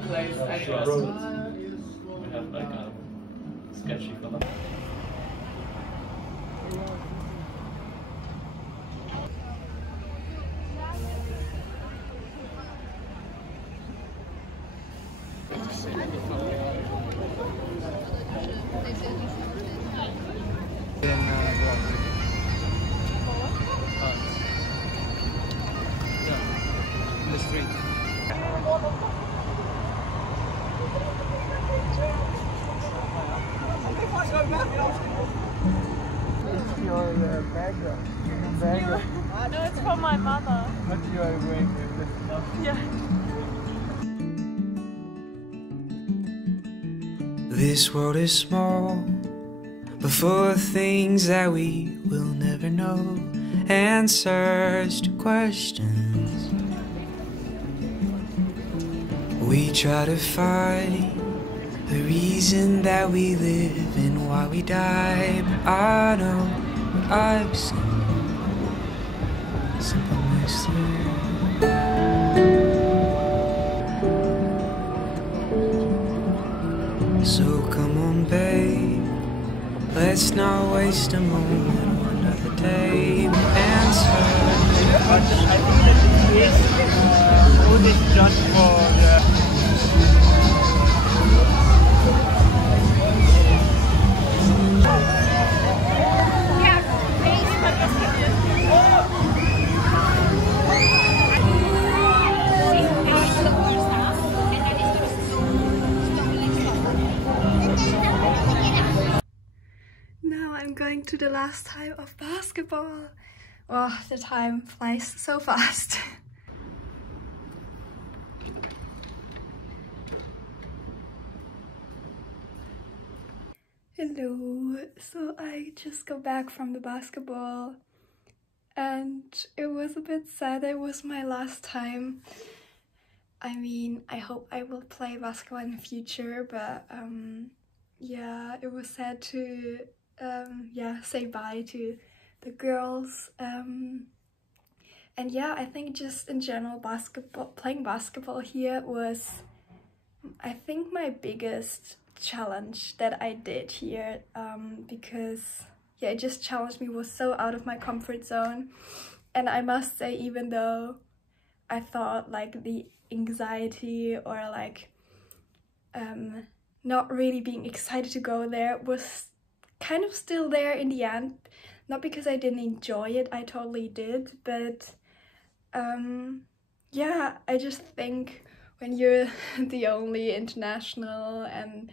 place I trust. We have like a sketchy fella. The street. It's your bag. No, it's from my mother. But you are going to lift it up. Yeah. This world is small, but full of things that we will never know. Answers to questions we try to find, the reason that we live and why we die. But I know what I've seen, simple mystery. So come on, babe, let's not waste a moment or another day. Answer. But I think that it is all this just for the... Going to the last time of basketball. Oh, the time flies so fast. Hello, so I just got back from the basketball and it was a bit sad. It was my last time. I mean, I hope I will play basketball in the future, but yeah, it was sad to yeah, say bye to the girls, and yeah, I think just in general playing basketball here was, I think, my biggest challenge that I did here, because yeah, it just challenged me, was so out of my comfort zone. And I must say, even though I thought like the anxiety or like not really being excited to go there was kind of still there in the end. Not because I didn't enjoy it, I totally did, but yeah, I just think when you're the only international, and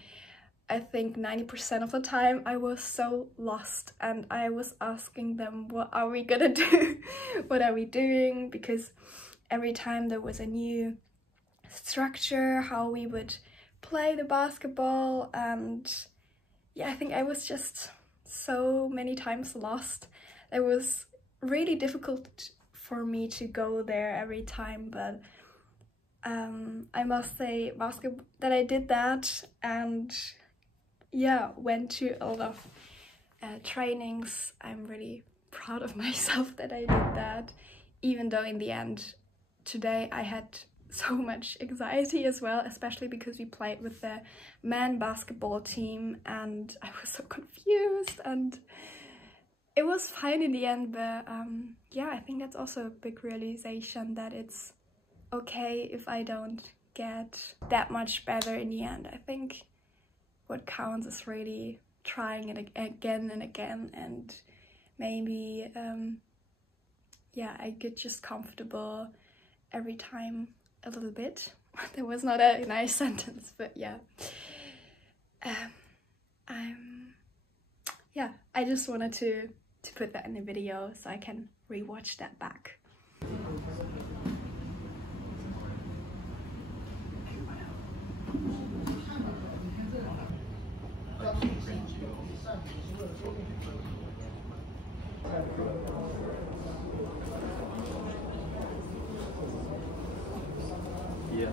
I think 90% of the time I was so lost and I was asking them, what are we gonna do? What are we doing? Because every time there was a new structure, how we would play the basketball, and yeah, I think I was just so many times lost. It was really difficult for me to go there every time, but I must say that I did that, and yeah, went to a lot of trainings. I'm really proud of myself that I did that, even though in the end today I had so much anxiety as well, especially because we played with the men basketball team and I was so confused, and it was fine in the end. But yeah, I think that's also a big realization, that it's okay if I don't get that much better in the end. I think what counts is really trying it again and again, and maybe yeah, I get just comfortable every time a little bit. That was not a nice sentence, but yeah. Yeah, I just wanted to put that in the video so I can rewatch that back. Yeah.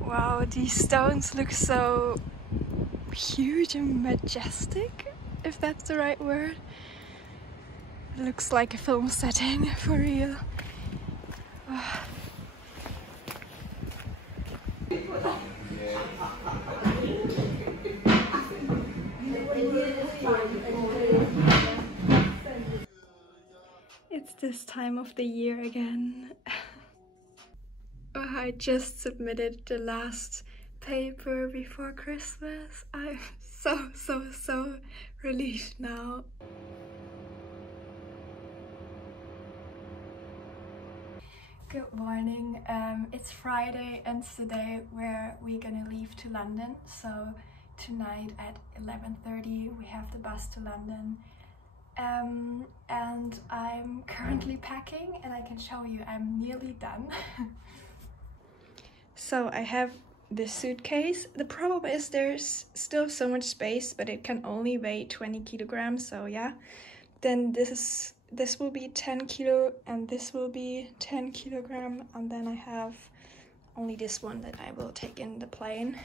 Wow, these stones look so huge and majestic, if that's the right word. It looks like a film setting, for real. It's this time of the year again. I just submitted the last paper before Christmas. I'm so relieved now. Good morning. It's Friday and today we're gonna leave to London. So tonight at 11:30 we have the bus to London. And I'm currently packing and I can show you I'm nearly done. So I have this suitcase. The problem is there's still so much space, but it can only weigh 20 kilograms, so yeah. Then this will be 10 kilo and this will be 10 kilogram, and then I have only this one that I will take in the plane.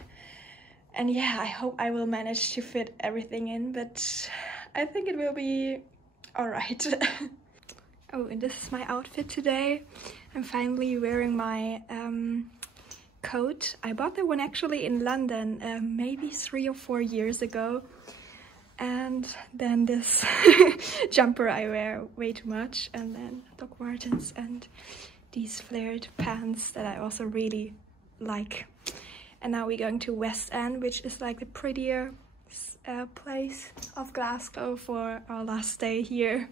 And yeah, I hope I will manage to fit everything in, but I think it will be alright. Oh, and this is my outfit today. I'm finally wearing my coat. I bought that one actually in London maybe 3 or 4 years ago. And then this jumper I wear way too much, and then Doc Martens and these flared pants that I also really like. And now we're going to West End, which is like the prettier place of Glasgow for our last day here.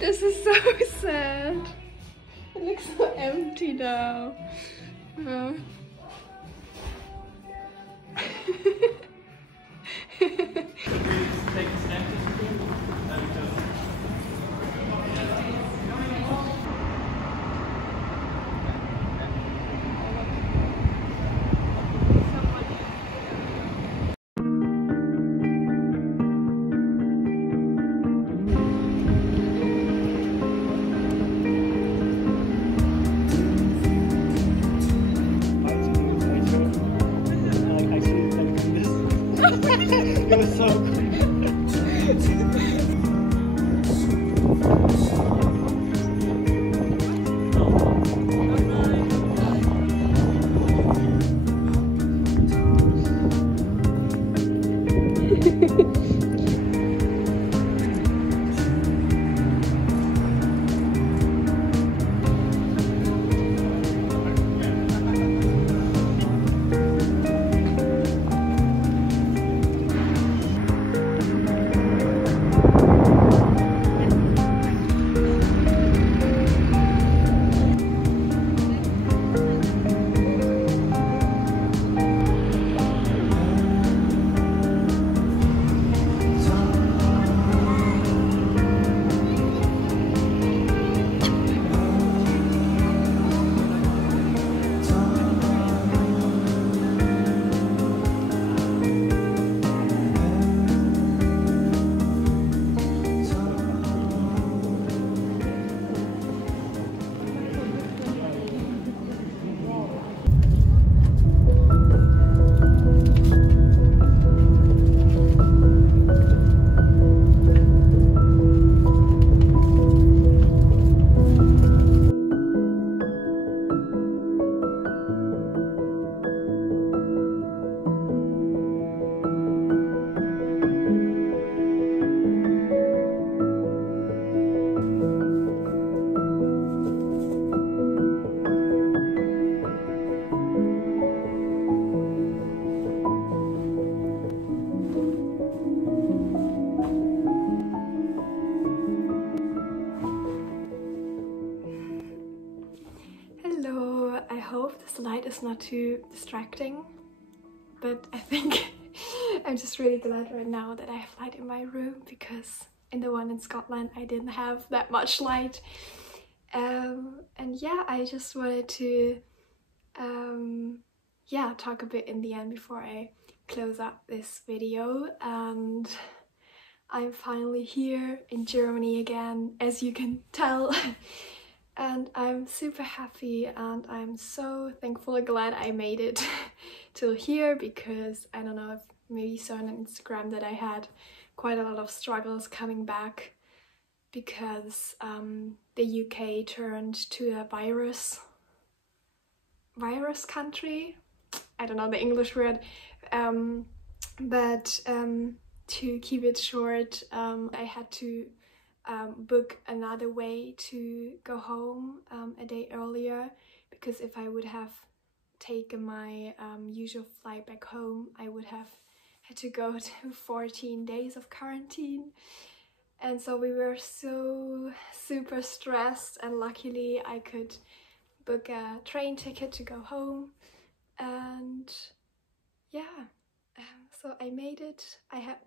This is so sad. It looks so empty now. Oh. Take a sánchez It was so Hello, I hope this light is not too distracting, but I think I'm just really glad right now that I have light in my room, because in the one in Scotland I didn't have that much light. And yeah, I just wanted to talk a bit in the end before I close up this video. And I'm finally here in Germany again, as you can tell. And I'm super happy, and I'm so thankful and glad I made it till here, because I don't know if maybe you saw on Instagram that I had quite a lot of struggles coming back, because the UK turned to a virus country. I don't know the English word, but to keep it short, I had to book another way to go home a day earlier, because if I would have taken my usual flight back home, I would have had to go to 14 days of quarantine. And so we were so super stressed, and luckily I could book a train ticket to go home. And yeah, so I made it. I had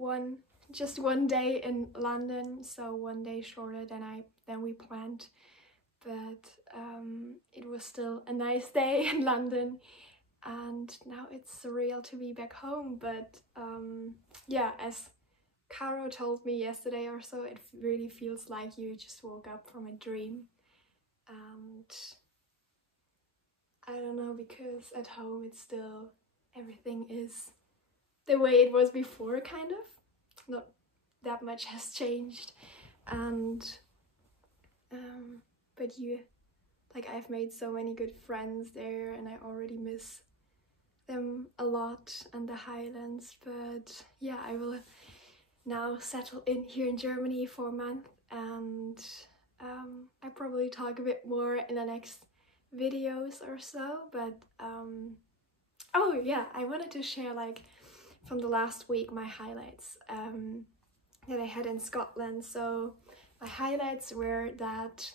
just one day in London, so one day shorter than we planned, but it was still a nice day in London, and now it's surreal to be back home. But yeah, as Caro told me yesterday or so, it really feels like you just woke up from a dream. And I don't know, because at home it's still, everything is the way it was before, kind of. Not that much has changed, and but I've made so many good friends there, and I already miss them a lot, and the Highlands. But yeah, I will now settle in here in Germany for a month, and I probably talk a bit more in the next videos or so. But oh yeah, I wanted to share from the last week my highlights that I had in Scotland. So my highlights were that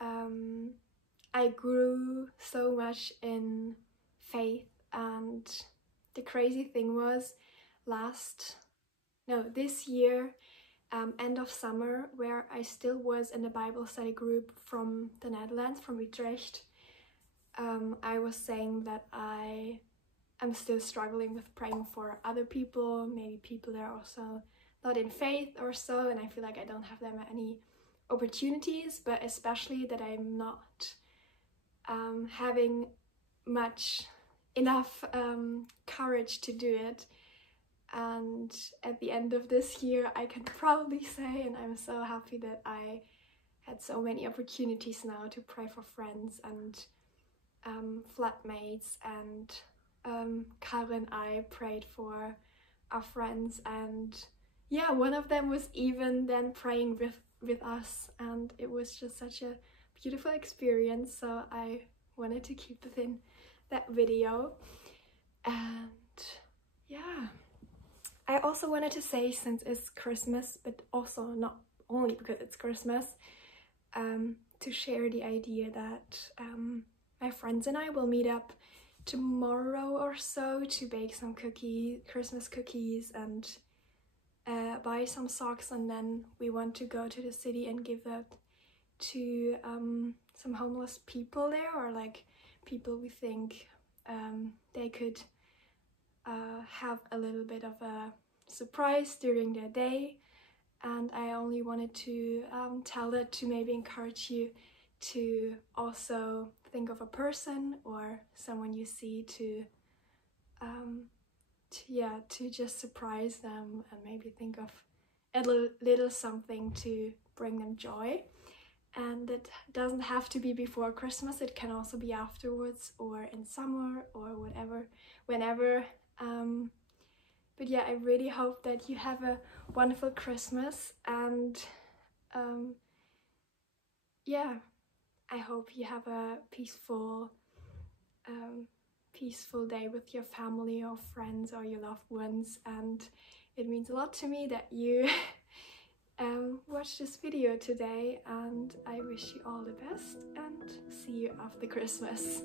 I grew so much in faith, and the crazy thing was this year, end of summer, where I still was in the Bible study group from the Netherlands, from Utrecht, I was saying that I'm still struggling with praying for other people, maybe people that are also not in faith or so, and I feel like I don't have that many opportunities, but especially that I'm not having enough courage to do it. And at the end of this year, I can proudly say, and I'm so happy that I had so many opportunities now to pray for friends and flatmates, and Karen and I prayed for our friends, and yeah, one of them was even then praying with us, and it was just such a beautiful experience, so I wanted to keep it in that video. And yeah, I also wanted to say, since it's Christmas, but also not only because it's Christmas, to share the idea that my friends and I will meet up tomorrow or so to bake some Christmas cookies, and buy some socks, and then we want to go to the city and give that to some homeless people there, or like people we think they could have a little bit of a surprise during their day. And I only wanted to tell that to maybe encourage you to also think of a person or someone you see to just surprise them, and maybe think of a little something to bring them joy. And it doesn't have to be before Christmas, it can also be afterwards or in summer or whatever, whenever. But yeah, I really hope that you have a wonderful Christmas, and yeah, I hope you have a peaceful day with your family or friends or your loved ones. And it means a lot to me that you watched this video today, and I wish you all the best, and see you after Christmas.